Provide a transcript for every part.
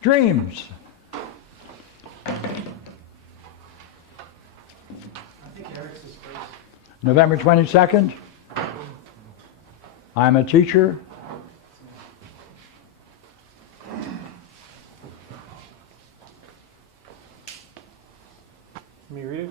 Dreams. I think Eric's is first. November 22nd. I'm a teacher. Let me read it.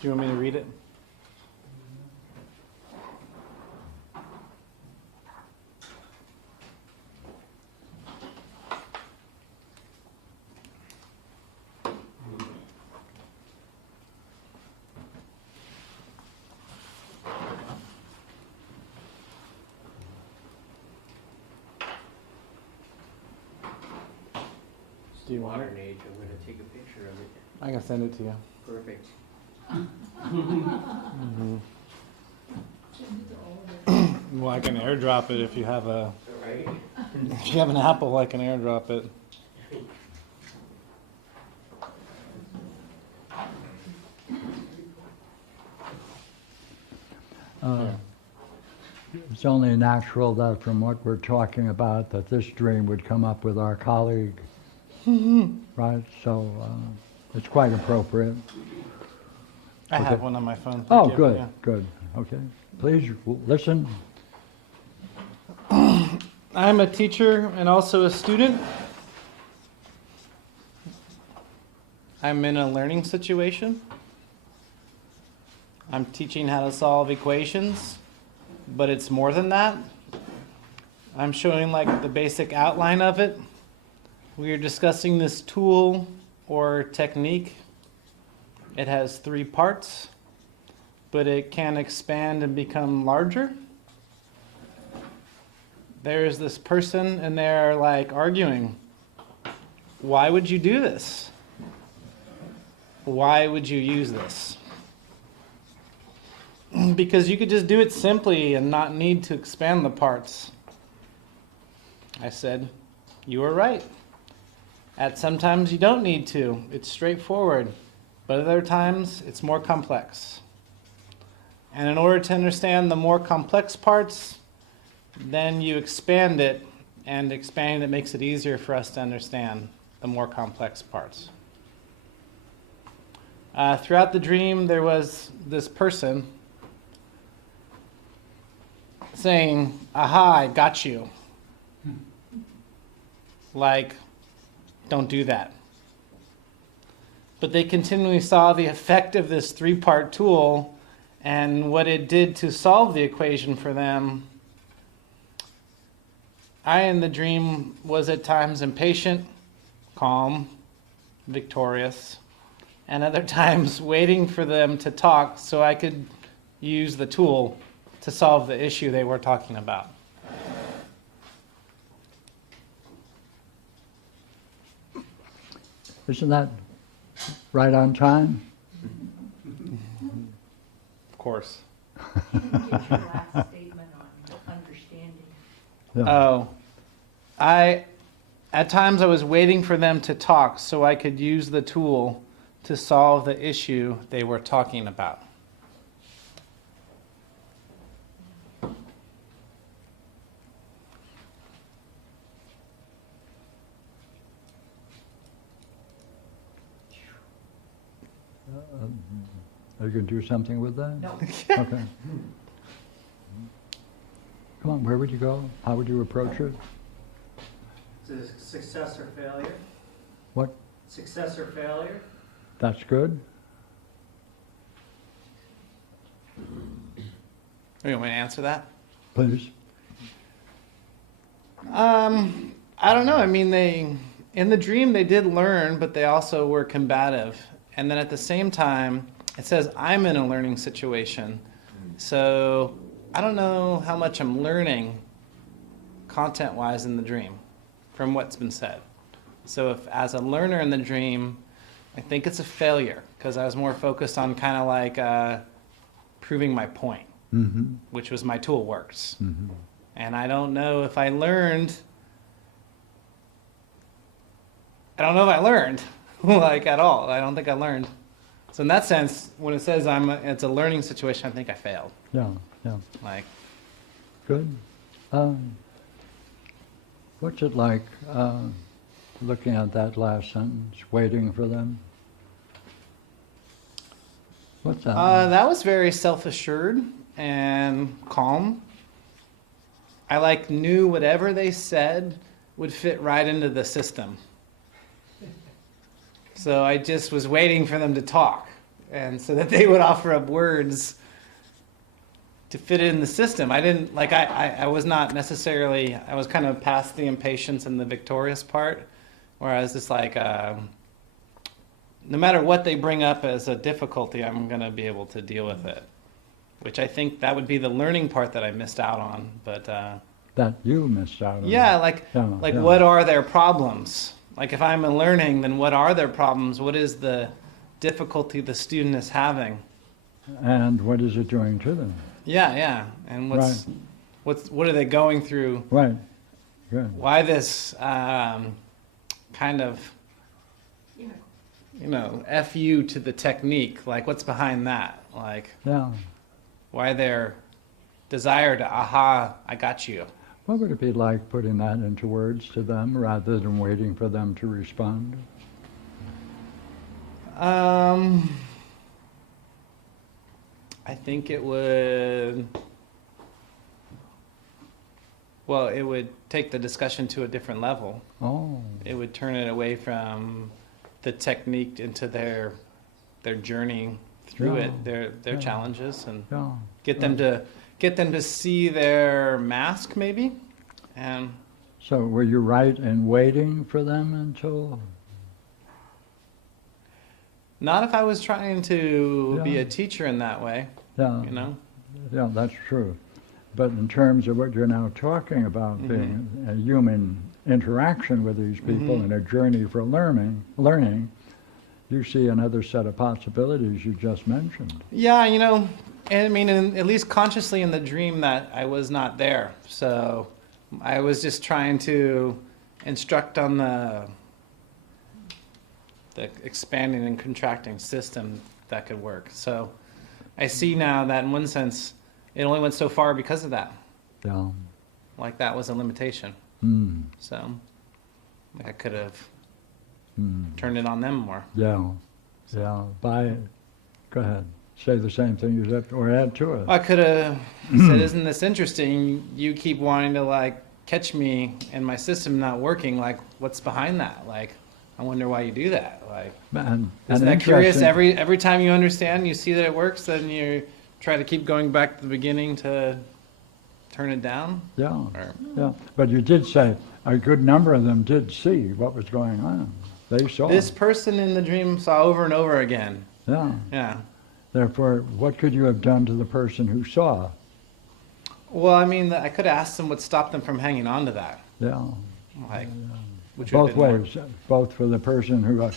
Do you want me to read it? Do you want it? Modern age, I'm going to take a picture of it. I can send it to you. Perfect. Well, I can airdrop it if you have a. Right? If you have an Apple, I can airdrop it. It's only natural that from what we're talking about, that this dream would come up with our colleague, right? So it's quite appropriate. I Okay. have one on my phone. Oh, Thank you. good, Yeah. good. Okay. Please listen. I'm a teacher and also a student. I'm in a learning situation. I'm teaching how to solve equations, but it's more than that. I'm showing like the basic outline of it. We are discussing this tool or technique. It has 3 parts, but it can expand and become larger. There's this person and they're like arguing. Why would you do this? Why would you use this? Because you could just do it simply and not need to expand the parts. I said, you are right. At sometimes you don't need to. It's straightforward. But other times it's more complex. And in order to understand the more complex parts, then you expand it, and expanding it makes it easier for us to understand the more complex parts. Throughout the dream, there was this person saying, aha, I got you. Like, don't do that. But they continually saw the effect of this 3-part tool and what it did to solve the equation for them. I, in the dream, was at times impatient, calm, victorious, and other times waiting for them to talk so I could use the tool to solve the issue they were talking about. Isn't that right on time? Of course. Get your last statement on understanding. Yeah. Oh, at times I was waiting for them to talk so I could use the tool to solve the issue they were talking about. Are you going to do something with that? No. Okay. Come on, where would you go? How would you approach it? It's a success or failure. What? Success or failure. That's good. You want me to answer that? Please. I don't know. I mean, in the dream they did learn, but they also were combative. And then at the same time, it says I'm in a learning situation. So I don't know how much I'm learning content-wise in the dream from what's been said. So if as a learner in the dream, I think it's a failure because I was more focused on kind of like proving my point, which was my tool works. And I don't know if I learned, like at all. I don't think I learned. So in that sense, when it says it's a learning situation, I think I failed. Yeah, yeah. Like, Good. What's it like looking at that last sentence, waiting for them? What's that? that was very self-assured and calm. I knew whatever they said would fit right into the system. So I just was waiting for them to talk, and so that they would offer up words to fit in the system. I didn't, I was not necessarily, I was kind of past the impatience and the victorious part, where I was just no matter what they bring up as a difficulty, I'm going to be able to deal with it. Which I think that would be the learning part that I missed out on. But that you missed out on. yeah, Yeah. What are their problems? Like if I'm learning, then what are their problems? What is the difficulty the student is having? And what is it doing to them? Yeah. And what are they going through? Right. Good. Why this kind of, FU to the technique? Like what's behind that? Like Yeah. why their desire to, aha, I got you. What would it be like putting that into words to them rather than waiting for them to respond? I think it would, it would take the discussion to a different level. Oh, It would turn it away from the technique into their journey through Yeah. it, their Yeah. challenges, and yeah. get them to see their mask maybe. And So were you right in waiting for them until? not if I was trying to be Yeah. a teacher in that way, Yeah. Yeah, that's true. But in terms of what you're now talking about, being a human interaction with these people and a journey for learning, you see another set of possibilities you just mentioned. Yeah, I mean, at least consciously in the dream that I was not there. So I was just trying to instruct on the expanding and contracting system that could work. So I see now that in one sense, it only went so far because of that. Yeah. Like that was a limitation. Mm. So I could have Mm. turned it on them more. Yeah. Yeah. Go ahead. Say the same thing you said or add to it. I could have said, isn't this interesting? You keep wanting to catch me and my system not working. What's behind that? I wonder why you do that. And Isn't that curious? interesting- Every time you understand, you see that it works, then you try to keep going back to the beginning to turn it down? Yeah. Or, Yeah. But you did say a good number of them did see what was going on. They saw. this person in the dream saw over and over again. Yeah. Yeah. Therefore, what could you have done to the person who saw? Well, I mean, I could ask them what stopped them from hanging on to that. Yeah. Which would have Both been more- ways, both for the person who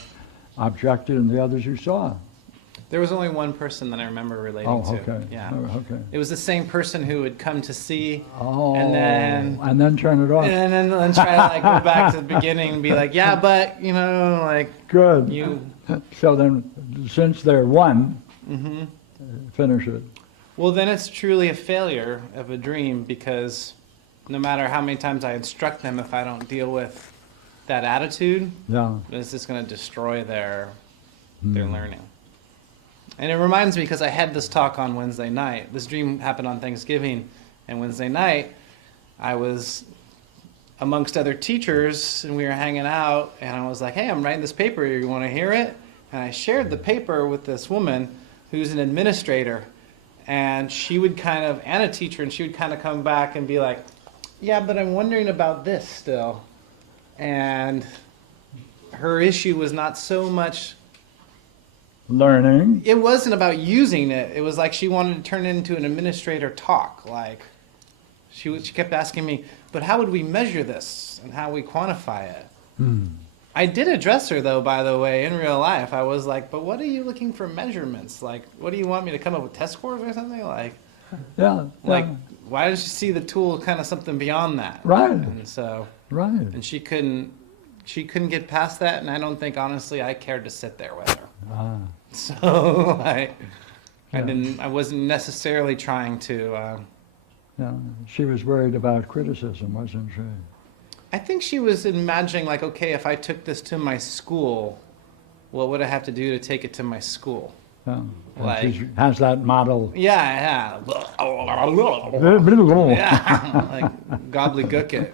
objected and the others who saw. There was only one person that I remember relating Oh, to. okay. Yeah. Oh, okay. It was the same person who would come to see Oh, and then turn it off. and then try to go back to the beginning and be like, yeah, but Good. you. So then, since they're one, hmm finish it. Well, then it's truly a failure of a dream because no matter how many times I instruct them, if I don't deal with that attitude, Yeah. it's just going to destroy their learning. And it reminds me because I had this talk on Wednesday night. This dream happened on Thanksgiving, and Wednesday night I was amongst other teachers and we were hanging out, and I was like, hey, I'm writing this paper, you want to hear it? And I shared the paper with this woman who's an administrator, and she would and a teacher, and she would kind of come back and be like, yeah, but I'm wondering about this still. And her issue was not so much, Learning. it wasn't about using it. It was like she wanted to turn it into an administrator talk. She kept asking me, but how would we measure this and how we quantify it? I did address her though, by the way, in real life. I was like, but what are you looking for measurements? What do you want me to come up with test scores or something? Yeah. Why did she see the tool kind of something beyond that? Right. And so, Right. and she couldn't get past that. And I don't think honestly I cared to sit there with her. So I Yeah. I wasn't necessarily trying to. Yeah. She was worried about criticism, wasn't she? I think she was imagining like, okay, if I took this to my school, what would I have to do to take it to my school? Yeah. And Like- she has that model. Yeah, yeah, like gobbledygook it.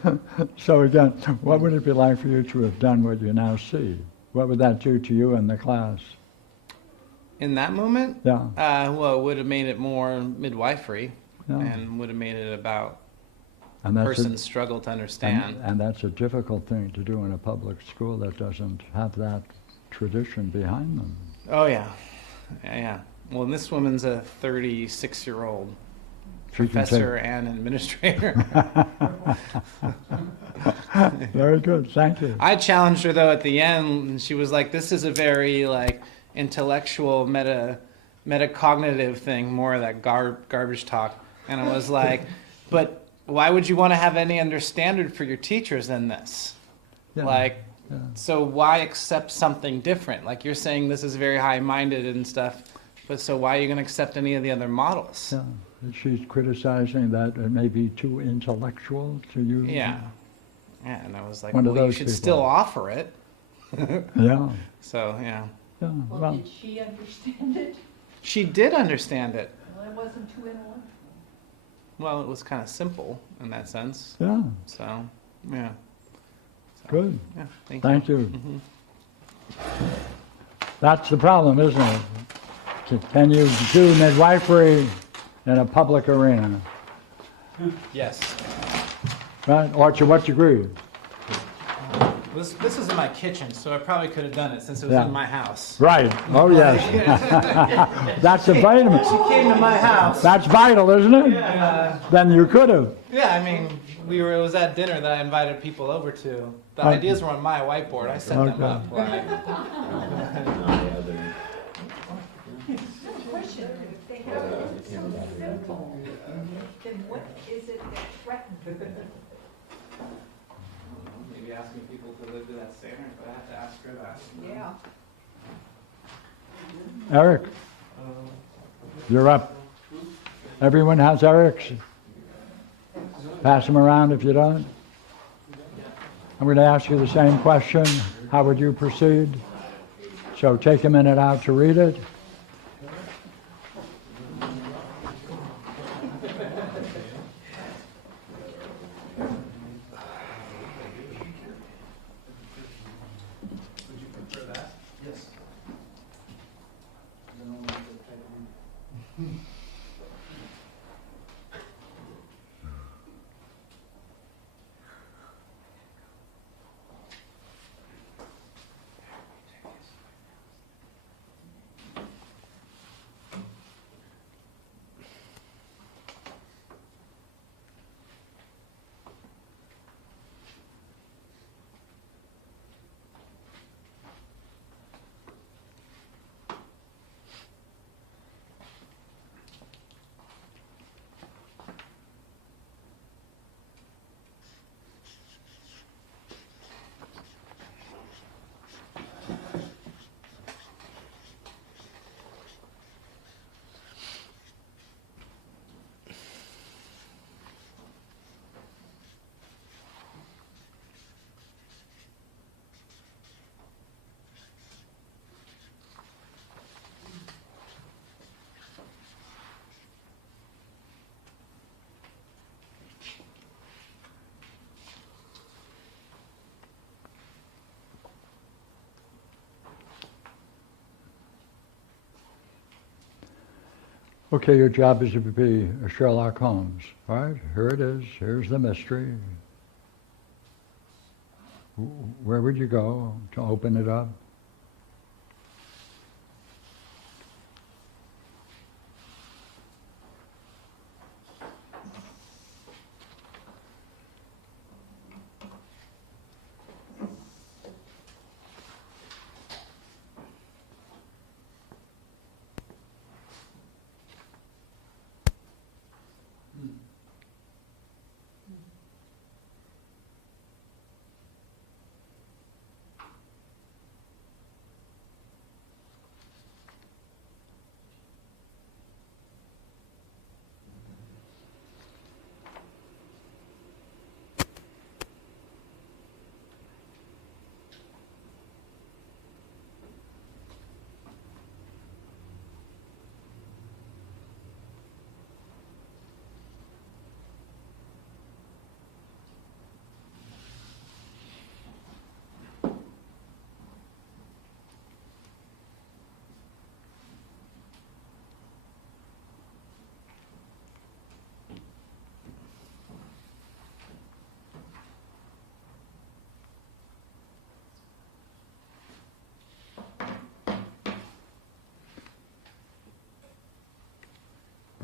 So again, what would it be like for you to have done what you now see? What would that do to you in the class? In that moment, Yeah. well, it would have made it more midwifery, Yeah. and would have made it about And that's person's struggle to understand. and that's a difficult thing to do in a public school that doesn't have that tradition behind them. Oh yeah, yeah. Well, and this woman's a 36-year-old She can professor and administrator. Very good, thank you. I challenged her though at the end, and she was like, "This is a very like intellectual metacognitive thing, more of that garbage talk." And I was like, "But why would you want to have any other standard for your teachers than this? Yeah, Like, yeah. so why accept something different? Like you're saying this is very high-minded and stuff, but so why are you going to accept any of the other models?" Yeah. She's criticizing that it may be too intellectual to use. Yeah. Yeah, and I was like, One of well, you those should people. still offer it. Yeah. So, yeah. Yeah. Well, Well, did she understand it? She did understand it. Well, it wasn't too intellectual. Well, it was kind of simple in that sense. yeah. So, yeah. So, Good. Yeah, thank Thank you. you. Mhm. That's the problem, isn't it? Can you do midwifery in a public arena? Yes. Right? Or to what degree? This is in my kitchen, so I probably could have done it since it was Yeah. in my house. Right. Oh, yes. That's a vitamin. She came to my house. That's vital, isn't it? Yeah, Then you could have. yeah, I mean, it was at dinner that I invited people over to. The Okay. ideas were on my whiteboard. I set them Okay. up. Like, Question, if they have it so simple, then what is it that threatens? maybe asking people to live to that standard, but I have to ask her that. Yeah. Eric, you're up. Everyone has Eric's? Pass them around if you don't. I'm going to ask you the same question. How would you proceed? So take a minute out to read it. Would you prefer that? Yes. Okay, your job is to be a Sherlock Holmes. All right, here it is. Here's the mystery. Where would you go to open it up?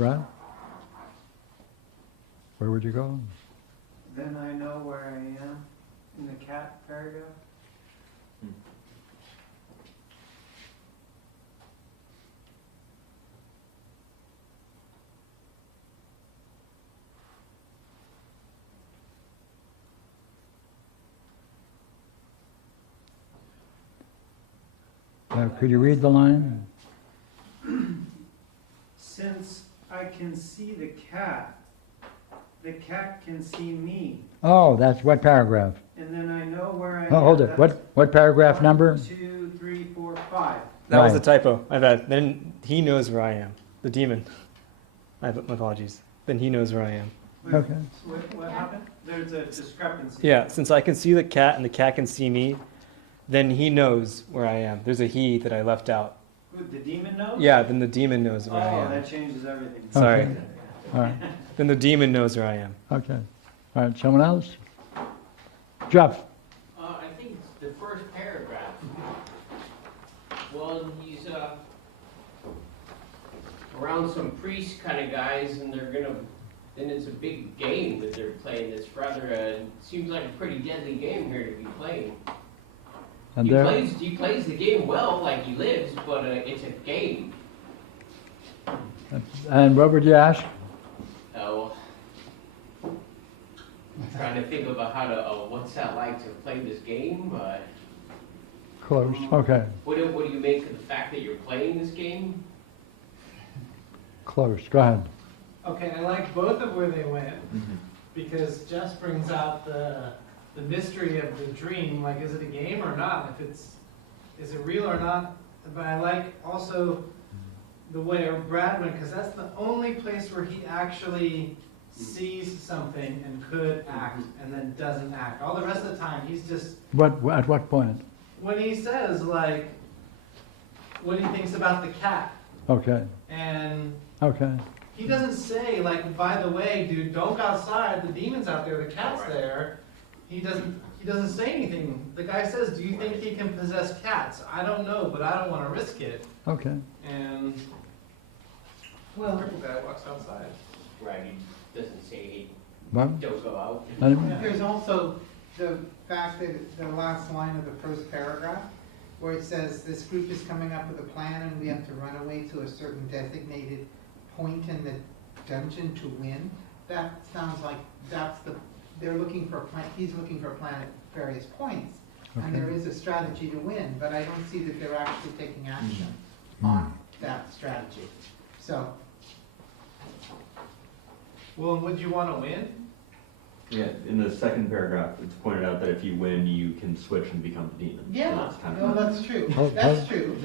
Brad? Where would you go? Then I know where I am in the cat paragraph. Could you read the line? Since I can see the cat can see me. Oh, that's what paragraph? And then I know where I am. Oh, hold it. What paragraph number? 2, 3, 4, 5. That was a Right. typo. My bad. Then he knows where I am. The demon. My apologies. Then he knows where I am. Okay. What happened? There's a discrepancy. Yeah, since I can see the cat and the cat can see me, then he knows where I am. There's a he that I left out. Who, the demon knows? Yeah, then the demon knows where I Oh, am. that changes everything. Sorry. Okay. All right. Then the demon knows where I am. Okay. All right. Someone else? Jeff. I think it's the first paragraph. Well, he's around some priest kind of guys, and then it's a big game that they're playing. That's rather, seems like a pretty deadly game here to be playing. And He there. plays the game well, like he lives, but it's a game. And what would you ask? Oh, I'm trying to think about how to, what's that like to play this game? Close. Okay. What do you make of the fact that you're playing this game? Close. Go ahead. Okay, I like both of where they went, because Jess brings out the mystery of the dream, like is it a game or not? Is it real or not? But I like also the way Brad went, because that's the only place where he actually sees something and could act and then doesn't act. All the rest of the time, he's just, At what point? when he says like, what he thinks about the cat, Okay. and Okay. he doesn't say, like, by the way, dude, don't go outside, the demon's out there, the cat's there. He doesn't say anything. The guy says, do you think he can possess cats? I don't know, but I don't want to risk it. Okay. And the crippled guy walks outside. Right, he doesn't say, What? don't go out. Anyone? There's also the fact that the last line of the first paragraph, where it says, this group is coming up with a plan and we have to run away to a certain designated point in the dungeon to win. That sounds like they're looking for a plan, he's looking for a plan at various points. And Okay. there is a strategy to win, but I don't see that they're actually taking action on that strategy. So, Well, would you want to win? Yeah, in the second paragraph, it's pointed out that if you win, you can switch and become the demon. So yeah, that's kind no, of that's true, Oh, that's true.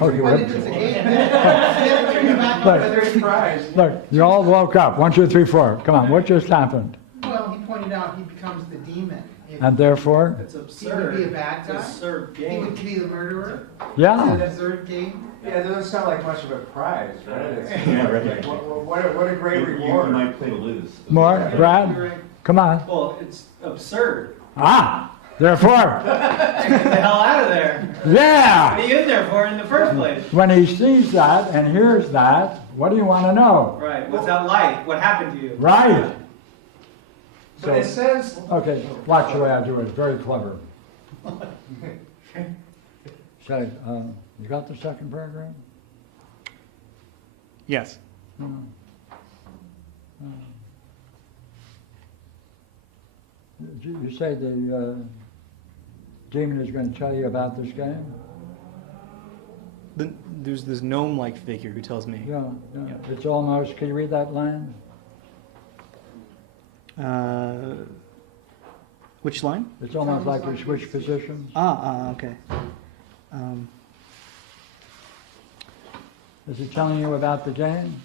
Okay. But if it's a game, then turn it back on whether it's prize. Look, you all woke up. 1, 2, 3, 4. Come on. What just happened? Well, he pointed out he becomes the demon. If And therefore, It's he would absurd. be a bad It's an guy, absurd he would game. be the murderer. It's an yeah. absurd game. Yeah, it doesn't sound like much of a prize, right? It's, Yeah, right. what a great you reward. might play to lose. More, You're Brad. right. Come on. Well, it's absurd. Ah. Therefore, Get the hell out of there. yeah. What are you in there for in the first place? When he sees that and hears that, what do you want to know? Right, what's that like? What happened to you? Right. But it says, Okay, watch the way I do it. Very clever. Say, you got the second paragraph? Yes. You say the demon is going to tell you about this game? There's this gnome-like figure who tells me. Yeah, yeah. It's almost, can you read that line? Which line? It's almost like you switch positions. Okay. Is he telling you about the game?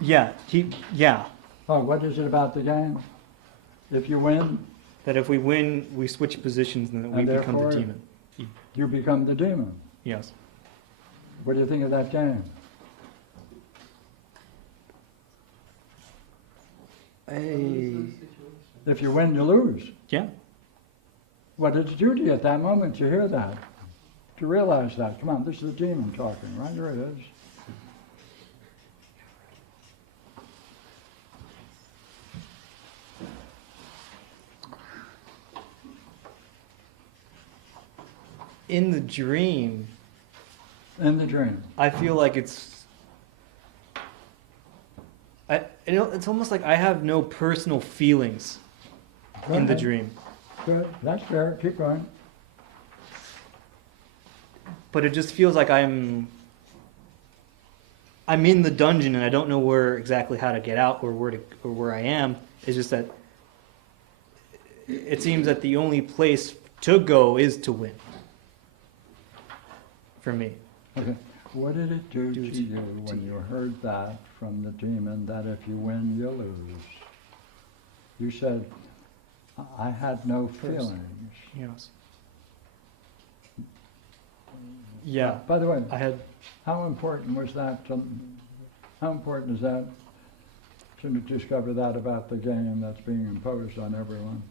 Yeah. Oh, what is it about the game? If you win, That if we win, we switch positions and that we And become the therefore- demon. you become the demon. Yes. What do you think of that game? If you win, you lose. Yeah. What did it do to you at that moment to hear that? To realize that? Come on, this is the demon talking, right? Here it is. in the dream, In the dream. I feel like it's almost like I have no personal feelings in the Okay. dream, Good, that's fair, keep going. but it just feels like I'm in the dungeon and I don't know exactly how to get out or where I am. It's just that it seems that the only place to go is to win. For me. Okay, what did it do to you when you heard that from the demon, that if you win, you lose? You said, I had no feelings. Yes. Yeah. By the way, I had how important was that how important is that to discover that about the game that's being imposed on everyone?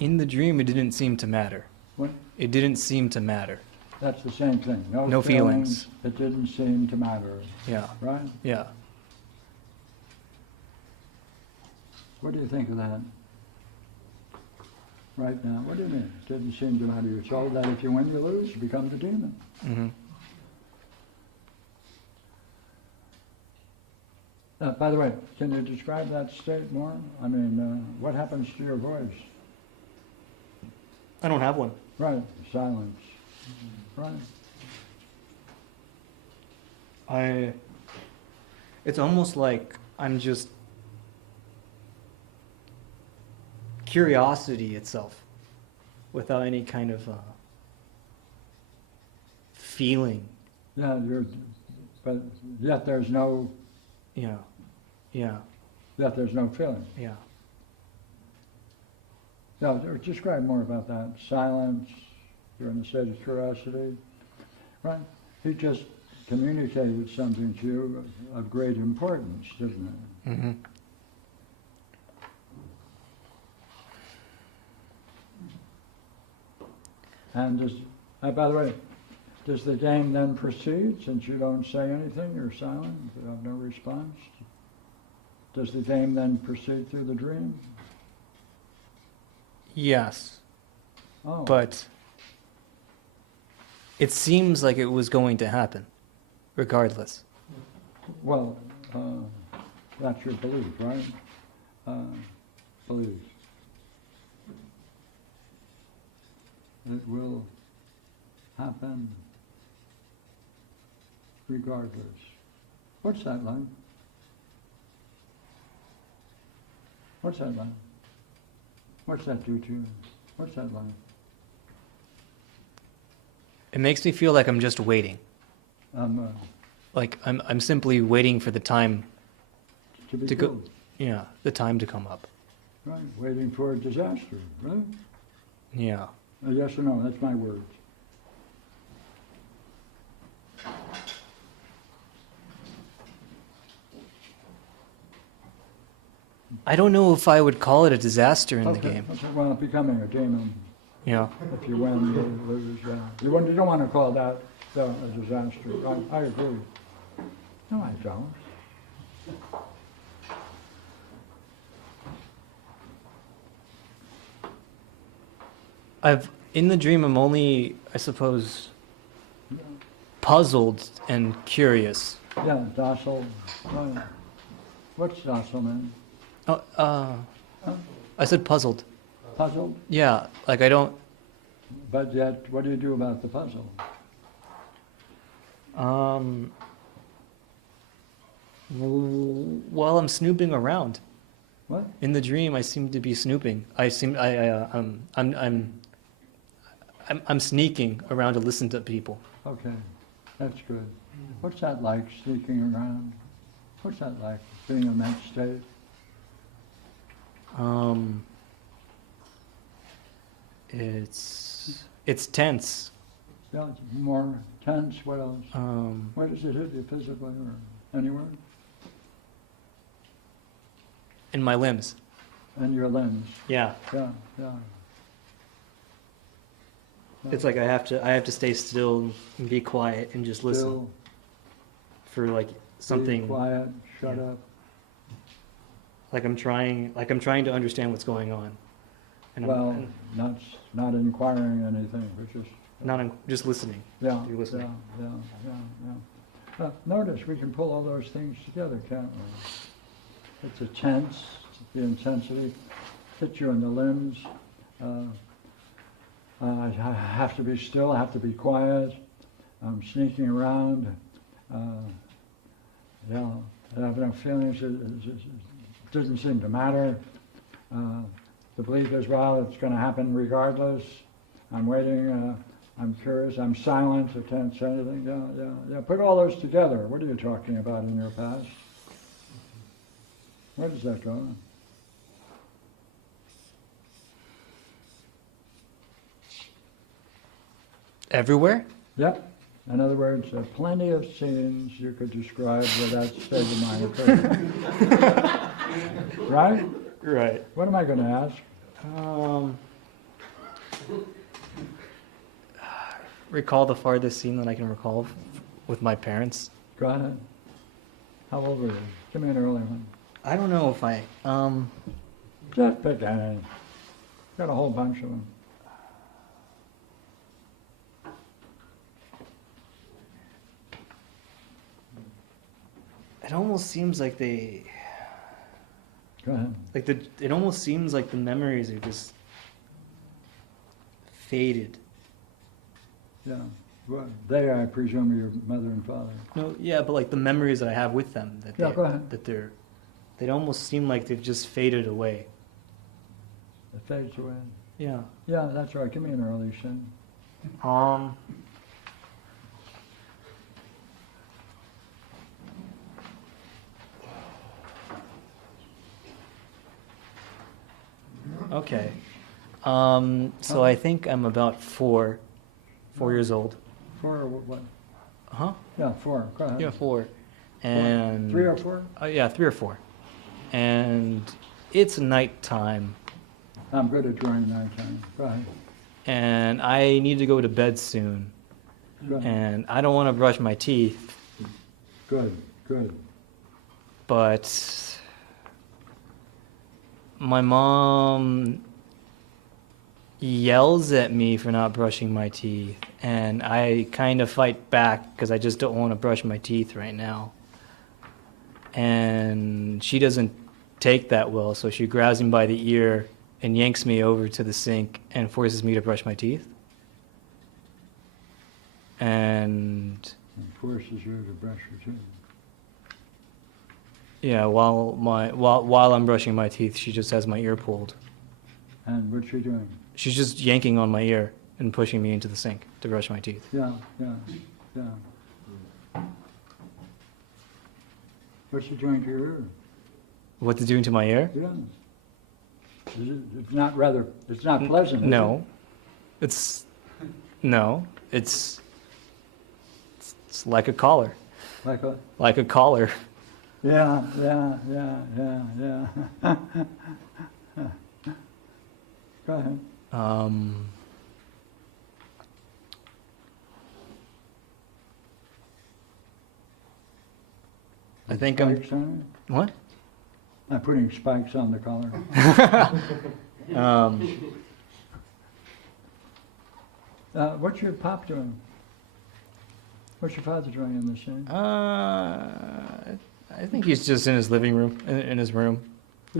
in the dream it didn't seem to matter. What? It didn't seem to matter. That's the same thing. No feelings. It didn't seem to matter, Yeah. right? Yeah. What do you think of that? Right now, what do you mean? It didn't seem to matter. You're told that if you win, you lose, you become the demon. Mm-hmm. By the way, can you describe that state more? I mean, what happens to your voice? I don't have one. Right, silence. Right. It's almost like I'm just curiosity itself without any kind of feeling. Yeah, but yet there's no, Yeah. Yeah. yet there's no feeling. Yeah. Now, describe more about that. Silence, you're in a state of curiosity, right? He just communicated something to you of great importance, didn't it? Mm-hmm. And by the way, does the game then proceed since you don't say anything, you're silent, you have no response? Does the game then proceed through the dream? Yes. Oh, But it seems like it was going to happen, regardless. well, that's your belief, right? Belief. It will happen regardless. What's that like? What's that like? What's that do to you? What's that like? It makes me feel like I'm just waiting. Like I'm simply waiting for the time To be to go. killed. Yeah, the time to come up. Right, waiting for a disaster, right? Yeah. Yes or no, that's my words. I don't know if I would call it a disaster in the Okay, game. okay, well, becoming a demon, Yeah. if you win, you lose, yeah. You don't want to call that a disaster. I agree. No, I don't. In the dream, I'm only, I suppose, puzzled and curious. Yeah, docile. Right. What's docile, man? Oh, I said puzzled. Puzzled? Yeah, like I don't. But yet, what do you do about the puzzle? While I'm snooping around What? in the dream, I seem to be snooping. I'm sneaking around to listen to people. Okay, that's good. What's that like, sneaking around? What's that like, being in that state? It's tense. Yeah, it's more tense, what else? Um, Where does it hit you, physically or anywhere? in my limbs. In your limbs, Yeah. yeah, yeah. It's like I have to stay still and be quiet and just listen Still, for like be something. quiet, shut Yeah. up. Like I'm trying to understand what's going on. And Well, and not inquiring anything, but just, just listening. yeah, You're listening. yeah. Notice we can pull all those things together, can't we? It's a tense, the intensity, hit you in the limbs. I have to be still, I have to be quiet. I'm sneaking around. Yeah, I have no feelings. It doesn't seem to matter. The belief is, well, it's going to happen regardless. I'm waiting. I'm curious. I'm silent. I can't say anything. Yeah. Put all those together. What are you talking about in your past? Where does that go? Everywhere? Yep. In other words, plenty of scenes you could describe where that state of mind occurred. Right? Right. What am I going to ask? Recall the farthest scene that I can recall with my parents. Go ahead. How old were you? Give me an early one. I don't know if I, Just pick any. Got a whole bunch of them. it almost seems like they, Go ahead. it almost seems like the memories are just faded. Yeah. Well, they, I presume, are your mother and father. No, yeah, but like the memories that I have with them, that Yeah, go ahead. they almost seem like they've just faded away. It fades away. Yeah. Yeah, that's right. Give me an early sin. Okay. So I think I'm about 4 years old. 4 or what? Huh? Yeah, 4. Go ahead. Yeah, 4. And 3 or 4? yeah, 3 or 4. And it's nighttime, I'm good at drawing nighttime. Go ahead. and I need to go to bed soon, Go ahead. and I don't want to brush my teeth, Good. but my mom yells at me for not brushing my teeth, and I kind of fight back because I just don't want to brush my teeth right now. And she doesn't take that well, so she grabs me by the ear and yanks me over to the sink and forces me to brush my teeth. And And forces you to brush your teeth. yeah, while I'm brushing my teeth, she just has my ear pulled. And what's she doing? She's just yanking on my ear and pushing me into the sink to brush my teeth. Yeah. What's she doing to your ear? What's it doing to my ear? Yeah. It's not pleasant. is No. It's like a collar. it? Like a, Like a collar. yeah. Go ahead. I think I'm. Spikes on What? it? I'm putting spikes on the collar. What's your pop doing? What's your father doing in this scene? I think he's just in his living room, in his room.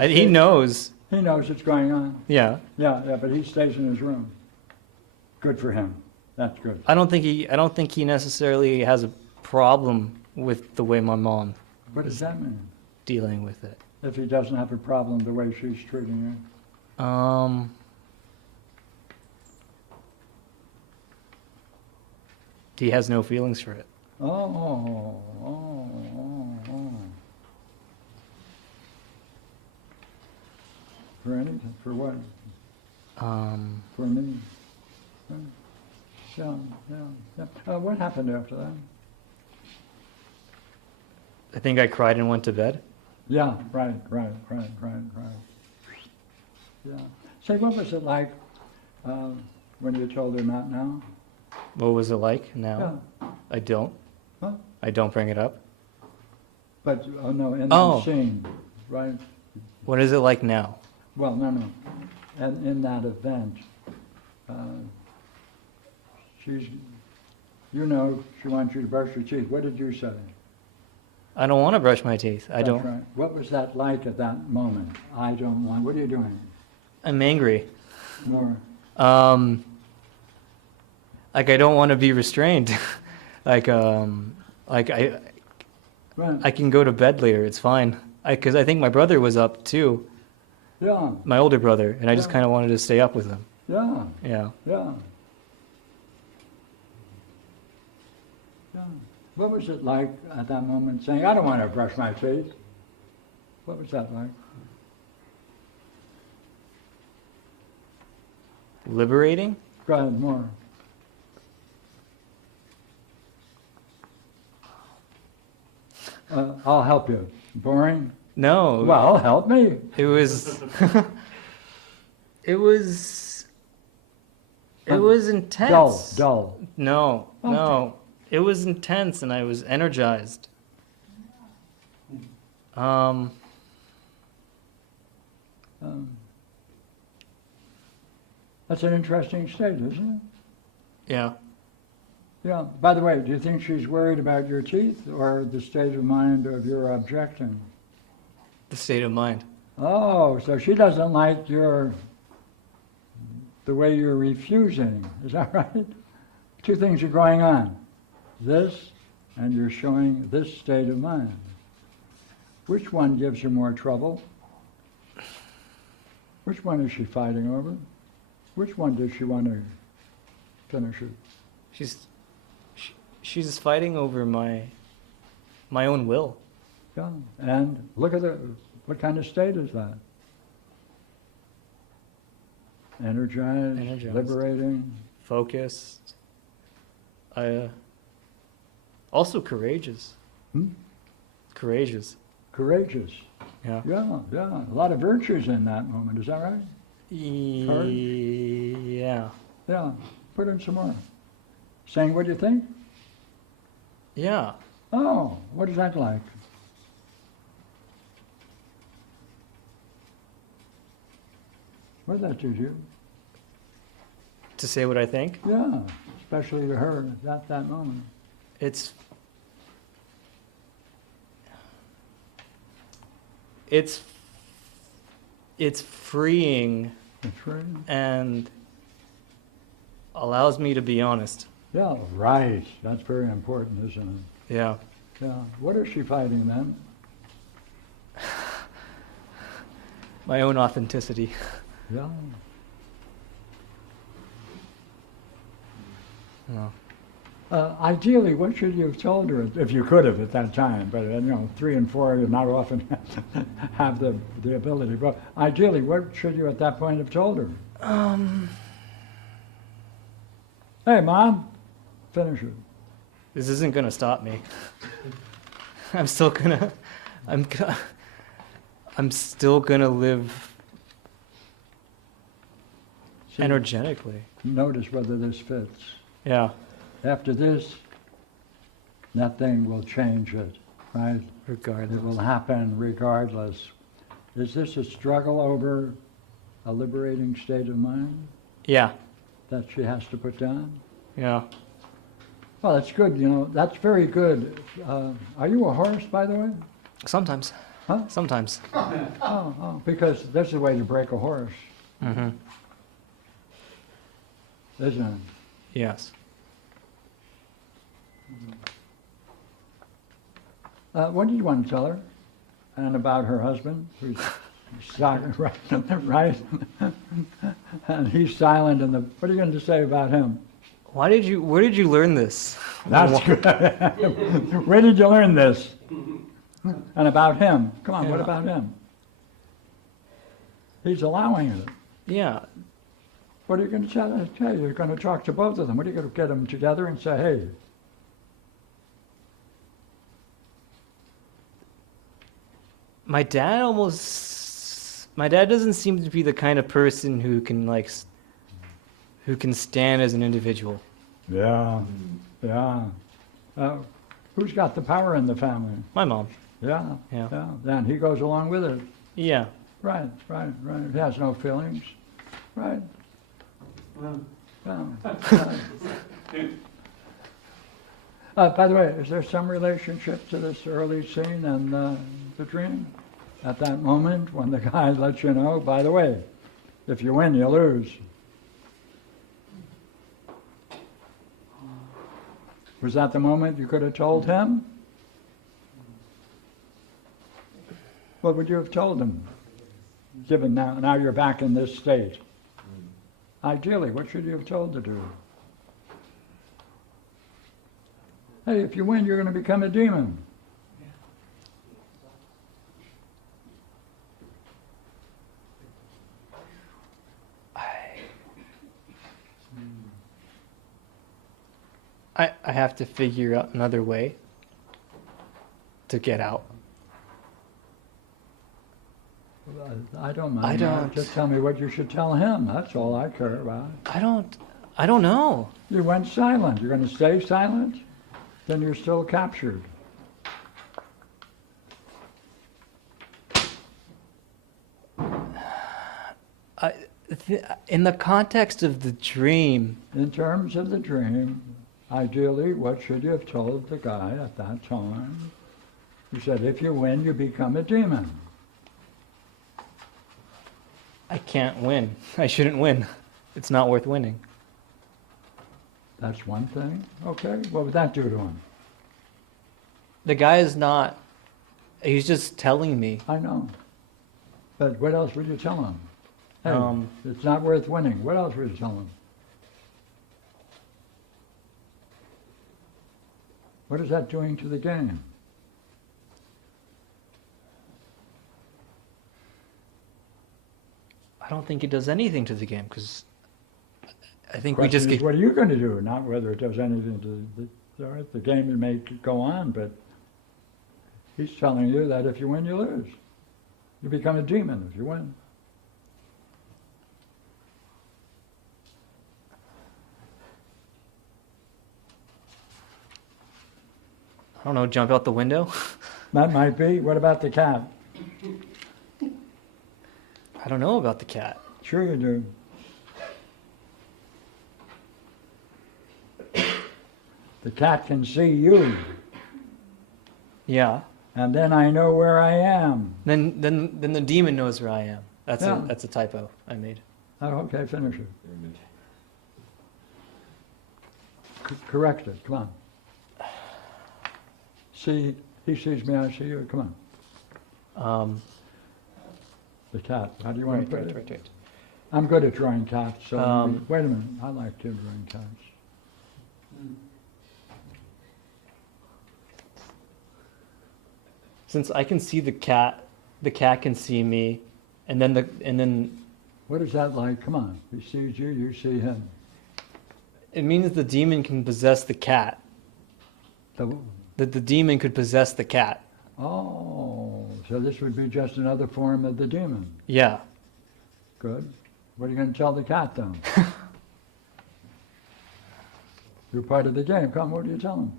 He knows. He knows what's going on. Yeah. Yeah, but he stays in his room. Good for him. That's good. I don't think he necessarily has a problem with the way my mom What does that mean? dealing with it. If he doesn't have a problem the way she's treating you? He has no feelings for it. Oh. For anything? For what? For me? Yeah. What happened after that? I think I cried and went to bed. Yeah, right. Yeah. Say, what was it like when you told her not now? What was it like now? Yeah. I don't. Huh? I don't bring it up. But, no, in Oh. that scene, right? What is it like now? Well, no. and in that event, she's, you know, she wants you to brush your teeth. What did you say? I don't want to brush my teeth. I That's don't. right. What was that like at that moment? I don't want. What are you doing? I'm angry. More. Like I don't want to be restrained. like I Right. can go to bed later. It's fine. Because I think my brother was up too, Yeah. my older brother, and I just Yeah. kind of wanted to stay up with him. Yeah. Yeah. Yeah. Yeah. What was it like at that moment saying, I don't want to brush my teeth? What was that like? Liberating? Go ahead, more. I'll help you. Boring? No. Well, help me. It was. it was. It was intense. Dull. No, Okay. no. It was intense, and I was energized. That's an interesting state, isn't it? Yeah. Yeah. By the way, do you think she's worried about your teeth or the state of mind of your objecting? The state of mind. Oh, so she doesn't like the way you're refusing. Is that right? Two things are going on. This, and you're showing this state of mind. Which one gives her more trouble? Which one is she fighting over? Which one does she want to finish it? She's fighting over my own will. Yeah, and look at what kind of state is that? Energized, liberating. Focused. Also courageous. Courageous. Courageous. Yeah. Yeah. A lot of virtues in that moment, is that right? Yeah. Yeah. Put in some more. Saying what do you think? Yeah. Oh, what is that like? What does that do to you? To say what I think? Yeah, especially to her at that moment. It's freeing That's right. and allows me to be honest. Yeah, right. That's very important, isn't it? Yeah. Yeah. What is she fighting then? My own authenticity. Yeah. Yeah. Ideally, what should you have told her if you could have at that time? But 3 and 4, you not often have the ability. But ideally, what should you at that point have told her? Hey, Mom, finish it. This isn't gonna stop me. I'm still gonna live See, energetically. Notice whether this fits. Yeah. After this, nothing will change it, right? Regardless. It will happen regardless. Is this a struggle over a liberating state of mind Yeah. that she has to put down? Yeah. Well, that's good, that's very good. Are you a horse, by the way? Sometimes. Huh? Sometimes. Oh, because there's a way to break a horse, Mm-hmm. isn't it? Yes. What did you want to tell her? And about her husband, who's silent, right? And he's silent, and what are you going to say about him? Where did you learn this? That's good. Where did you learn this? And about him. Come on, what about him? He's allowing it. Yeah. What are you going to say? You're going to talk to both of them. What are you going to get them together and say, hey? My dad doesn't seem to be the kind of person who can stand as an individual. Yeah. Who's got the power in the family? My mom. Yeah. Yeah. And he goes along with it. Yeah. Right. He has no feelings. Right? Mm. Yeah. By the way, is there some relationship to this early scene and the dream? At that moment when the guy lets you know, by the way, if you win, you lose. Was that the moment you could have told him? What would you have told him? Given now you're back in this state. Ideally, what should you have told the dude? Hey, if you win, you're going to become a demon. I have to figure out another way to get out. I don't mind. I don't- Just tell me what you should tell him. That's all I care about. I don't know. You went silent. You're going to stay silent? Then you're still captured. In the context of the dream, In terms of the dream, ideally, what should you have told the guy at that time? You said, if you win, you become a demon. I can't win. I shouldn't win. It's not worth winning. That's one thing. Okay, what would that do to him? The guy is not, he's just telling me. I know. But what else would you tell him? Hey, it's not worth winning. What else would you tell him? What is that doing to the game? I don't think it does anything to the game because I think we Question just is, get. what are you going to do? Not whether it does anything to all right, the game may go on, but he's telling you that if you win, you lose. You become a demon if you win. I don't know, jump out the window? That might be. What about the cat? I don't know about the cat. Sure you do. The cat can see you, Yeah. and then I know where I am. Then the demon knows where I am. That's Yeah. that's a typo I made. Oh, okay, finish it. Correct it. Come on. See, he sees me, I see you. Come on. The cat. How do you want to put it? Right. I'm good at drawing cats, so Um, wait a minute. I like to drawing cats. Since I can see the cat can see me, and then What is that like? Come on. He sees you, you see him. it means the demon can possess the cat. That the demon could possess the cat. Oh, so this would be just another form of the demon. Yeah. Good. What are you going to tell the cat then? You're part of the game. Come, what do you tell him?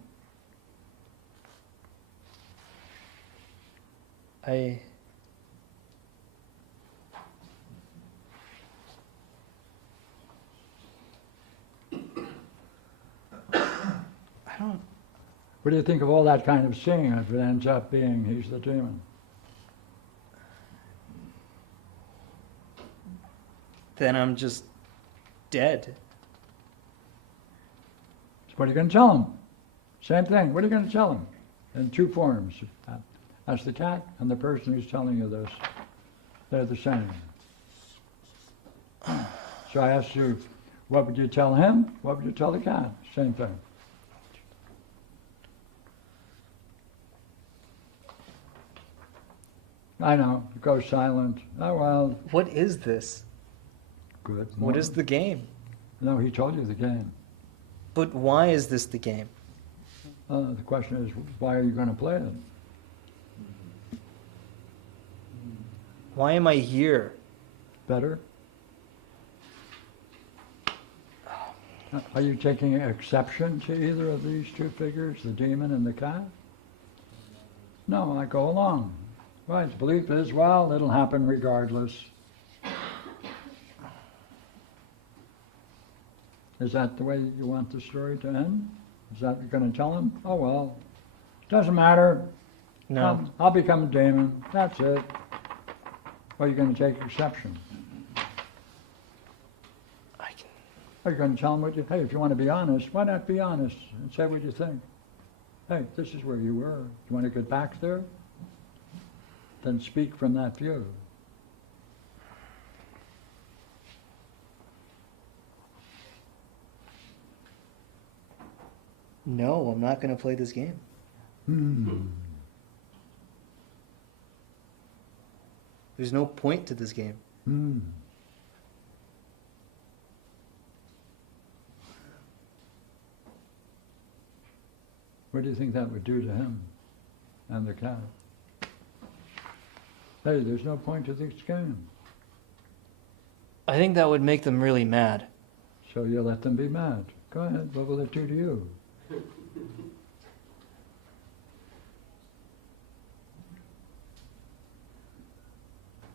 I don't. What do you think of all that kind of seeing if it ends up being he's the demon? Then I'm just dead. So what are you going to tell him? Same thing. What are you going to tell him? In two forms. That's the cat and the person who's telling you this. They're the same. So I asked you, what would you tell him? What would you tell the cat? Same thing. I know, it goes silent. Oh well, What is this? good. What is the game? No, he told you the game. But why is this the game? The question is, why are you going to play it? Why am I here? Better? Are you taking exception to either of these two figures, the demon and the cat? No, I go along. Right, belief is, well, it'll happen regardless. Is that the way you want the story to end? Is that you're going to tell him? Oh, well, doesn't matter. No. I'll become a demon. That's it. Or you're going to take exception. I can. Or you're going to tell him hey, if you want to be honest, why not be honest and say what you think? Hey, this is where you were. You want to get back there? Then speak from that view. No, I'm not going to play this game. There's no point to this game. What do you think that would do to him and the cat? Hey, there's no point to this game. I think that would make them really mad. So you let them be mad. Go ahead, what will it do to you?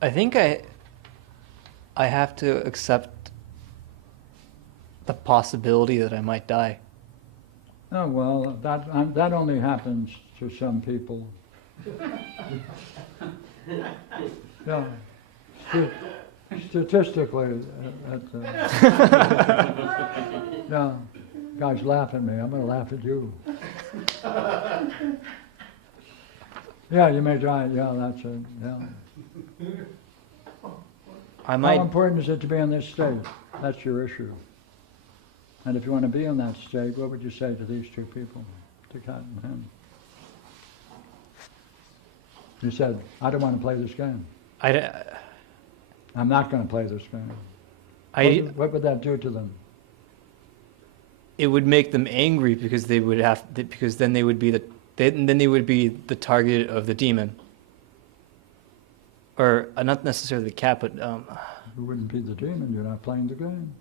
I think I have to accept the possibility that I might die. Oh, well, that only happens to some people. Yeah. Statistically, yeah. Guys laugh at me. I'm going to laugh at you. Yeah, you may die. Yeah, that's it. Yeah. I might. How important is it to be in this state? That's your issue. And if you want to be in that state, what would you say to these two people, to cat and hen? You said, I don't want to play this game. I'm not going to play this game. What would that do to them? It would make them angry because they would because then they would be the target of the demon. Or not necessarily the cat, but You wouldn't be the demon. You're not playing the game.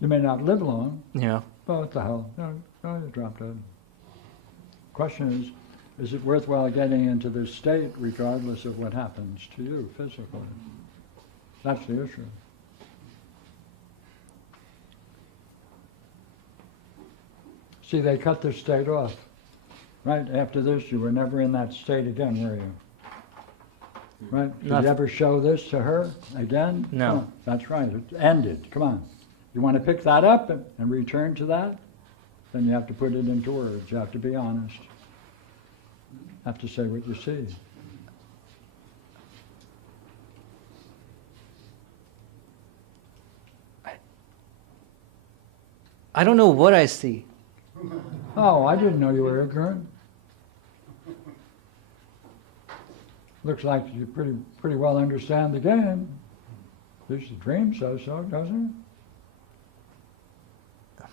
You may not live long. yeah. But what the hell? No, you dropped dead. Question is it worthwhile getting into this state regardless of what happens to you physically? That's the issue. See, they cut this state off. Right after this, you were never in that state again, were you? Right? Did you ever show this to her again? No. Oh, that's right. It ended. Come on. You want to pick that up and return to that? Then you have to put it into words. You have to be honest. Have to say what you see. I don't know what I see. Oh, I didn't know you were ignorant. Looks like you pretty well understand the game. At least the dream says so, doesn't it?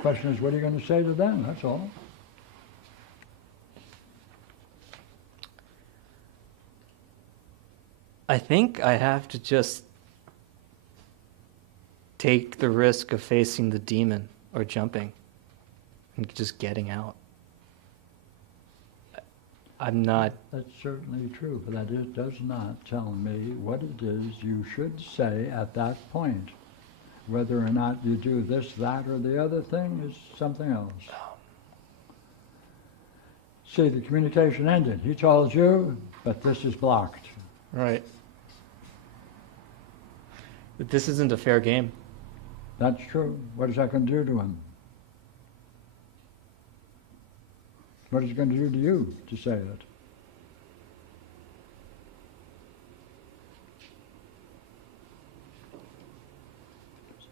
Question is, what are you going to say to them? That's all. I think I have to just take the risk of facing the demon or jumping and just getting out. I'm not... That's certainly true, but that does not tell me what it is you should say at that point. Whether or not you do this, that, or the other thing is something else. See, the communication ended. He told you, but this is blocked. Right. But this isn't a fair game. That's true. What is that going to do to him? What is it going to do to you to say it?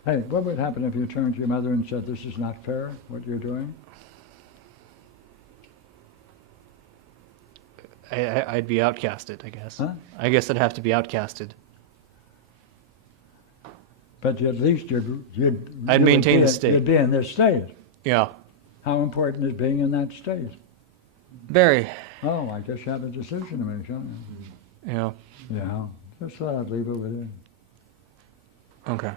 Hey, what would happen if you turned to your mother and said, this is not fair, what you're doing? I'd be outcasted, I guess. Huh? I guess I'd have to be outcasted. But at least I'd maintain the state. You'd be in this state. Yeah. How important is being in that state? Very. Oh, I guess you have a decision to make, don't you? Yeah. Yeah. Just thought I'd leave it with you. Okay.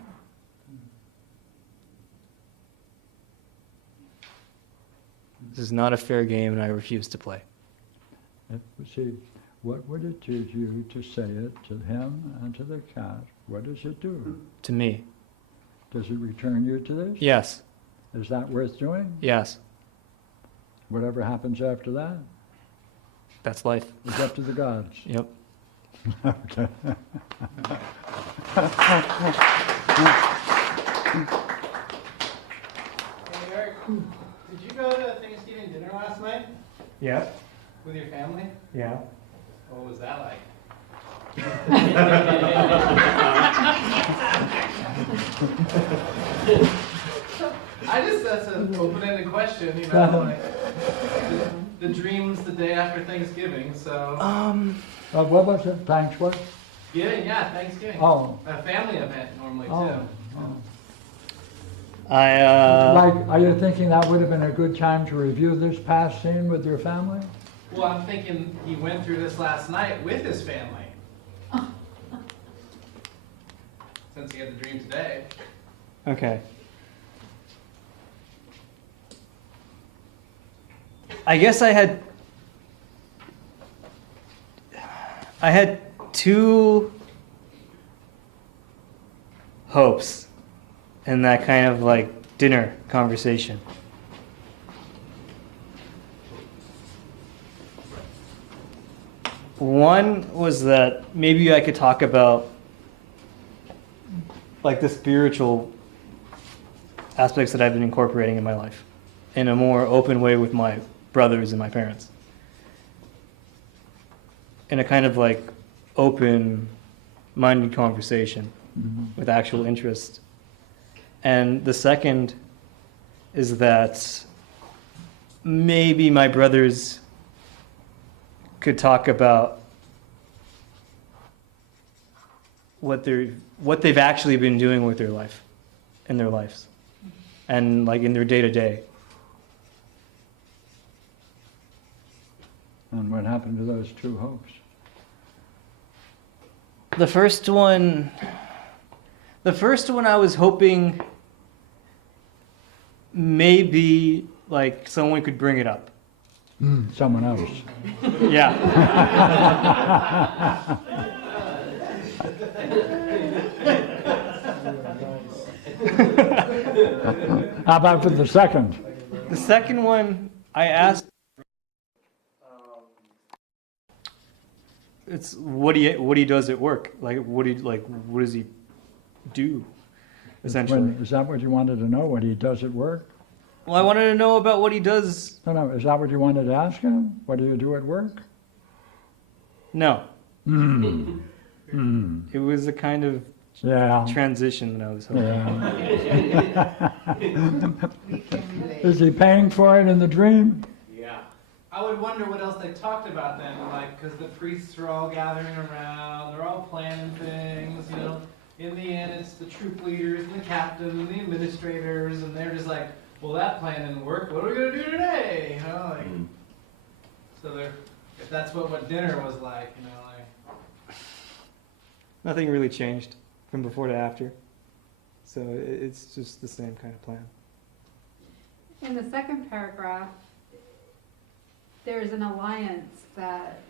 This is not a fair game, and I refuse to play. See, what would it do to you to say it to him and to the cat? What does it do? To me. Does it return you to this? Yes. Is that worth doing? Yes. Whatever happens after that That's life. is up to the gods. Yep. Okay. Hey, Eric, did you go to Thanksgiving dinner last night Yeah. with your family? Yeah. What was that like? That's an open-ended question, you know, like, the dream's the day after Thanksgiving, so. What was it? Thanks what? Yeah, Thanksgiving. Oh. A family event normally too. Oh. I Like, are you thinking that would have been a good time to review this past scene with your family? Well, I'm thinking he went through this last night with his family. Since he had the dream today. Okay. I guess I had two hopes in that kind of like dinner conversation. One was that maybe I could talk about like the spiritual aspects that I've been incorporating in my life in a more open way with my brothers and my parents. In a kind of like open-minded conversation with actual interest. And the second is that maybe my brothers could talk about what they've actually been doing with their life, in their lives, and like in their day-to-day. And what happened to those two hopes? The first one I was hoping maybe like someone could bring it up. Someone else. Yeah. How about for the second? The second one I asked, it's what he does at work. Like what does he do, essentially? Is that what you wanted to know? What he does at work? Well, I wanted to know about what he does. No. Is that what you wanted to ask him? What do you do at work? No. It was a kind of transition that I was hoping. Yeah. Is he paying for it in the dream? Yeah. I would wonder what else they talked about then, like, because the priests are all gathering around, they're all planning things, you know. In the end, it's the troop leaders and the captain and the administrators, and they're just like, well, that plan didn't work. What are we gonna do today? You know, like. So they're, if that's what dinner was like, you know, like. Nothing really changed from before to after. So it's just the same kind of plan. In the second paragraph, there's an alliance that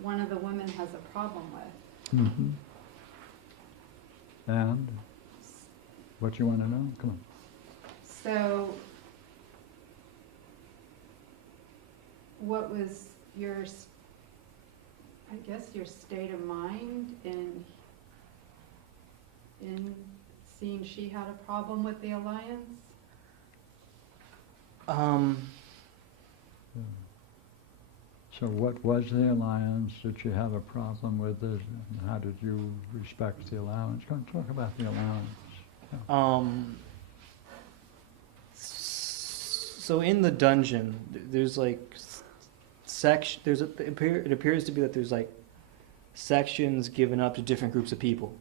one of the women has a problem with. Mm-hmm. And what you want to know? Come on. So, what was your, I guess, your state of mind in seeing she had a problem with the alliance? So what was the alliance? Did you have a problem with it? And how did you respect the allowance? Go on, talk about the allowance. So in the dungeon, there's like it appears to be that there's like sections given up to different groups of people.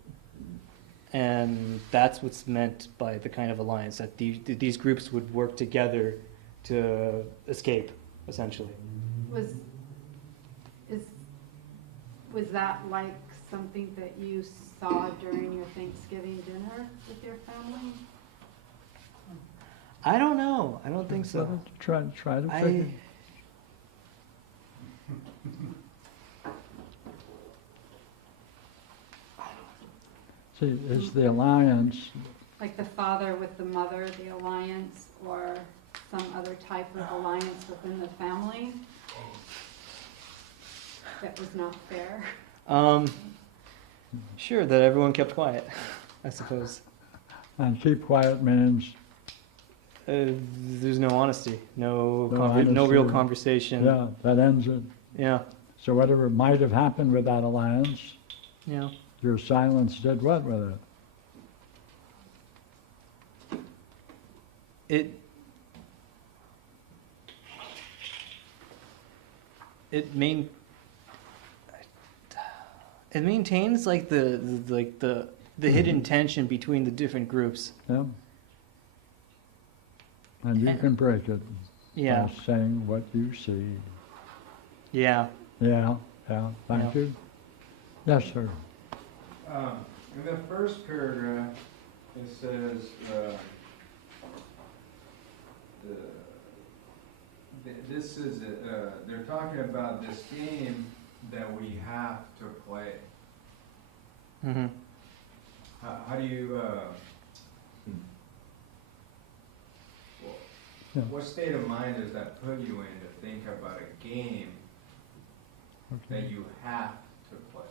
And that's what's meant by the kind of alliance, that these groups would work together to escape, essentially. Was that like something that you saw during your Thanksgiving dinner with your family? I don't know. I don't think so. Well, try to figure. See, is the alliance like the father with the mother, the alliance, or some other type of alliance within the family that was not fair? Sure, that everyone kept quiet, I suppose. And keep quiet means, There's no honesty, no No real honesty. conversation. yeah, that ends it. Yeah, So whatever might have happened with that alliance, yeah. your silence did what with it? It maintains like the hidden tension between the different groups. Yeah? And you And- can break it Yeah, by saying what you see. yeah. Yeah, thank Yeah. you. Yes, sir. In the first paragraph, it says, this is, they're talking about this game that we have to play. Hmm. How do you, Yeah. what state of mind does that put you in to think about a game that Okay. you have to play?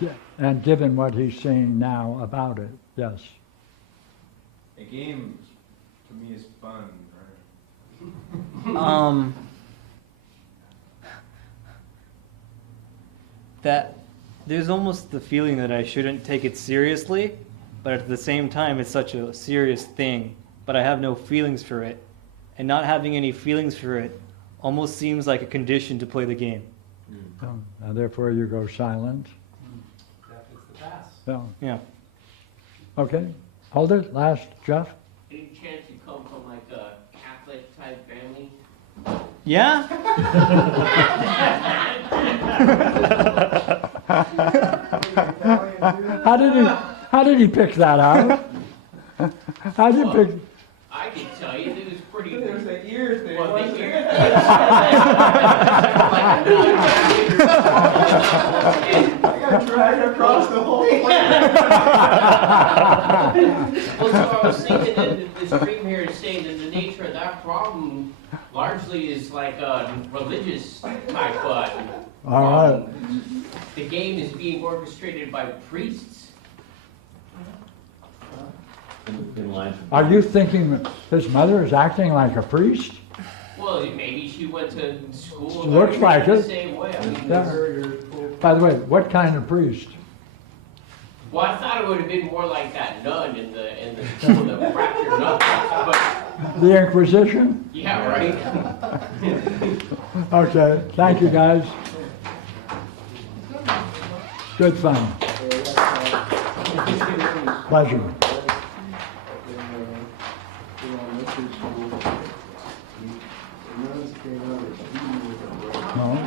Yeah, and given what he's saying now about it, yes. A game, to me, is fun, right? That there's almost the feeling that I shouldn't take it seriously, but at the same time, it's such a serious thing. But I have no feelings for it, and not having any feelings for it almost seems like a condition to play the game. And therefore you go silent. That is the pass. Yeah. Yeah. Okay, hold it, last, Jeff. Any chance you come from like a Catholic type family? Yeah. How did he pick that out? How did you pick? I can tell you, it was pretty. There's the ears thing. Well, wasn't the there? ears. I got dragged across the whole planet. Well, so I was thinking that this dream here is saying that the nature of that problem largely is like a religious type All right. problem. The game is being orchestrated by priests. In line. Are you thinking his mother is acting like a priest? Well, maybe she went to school. and Looks like the it. same way. I mean, Yeah. By the way, what kind of priest? well, I thought it would have been more like that nun in the fractured knuckles, but The Inquisition? yeah, right. Okay, thank you guys. Good fun. Pleasure. No?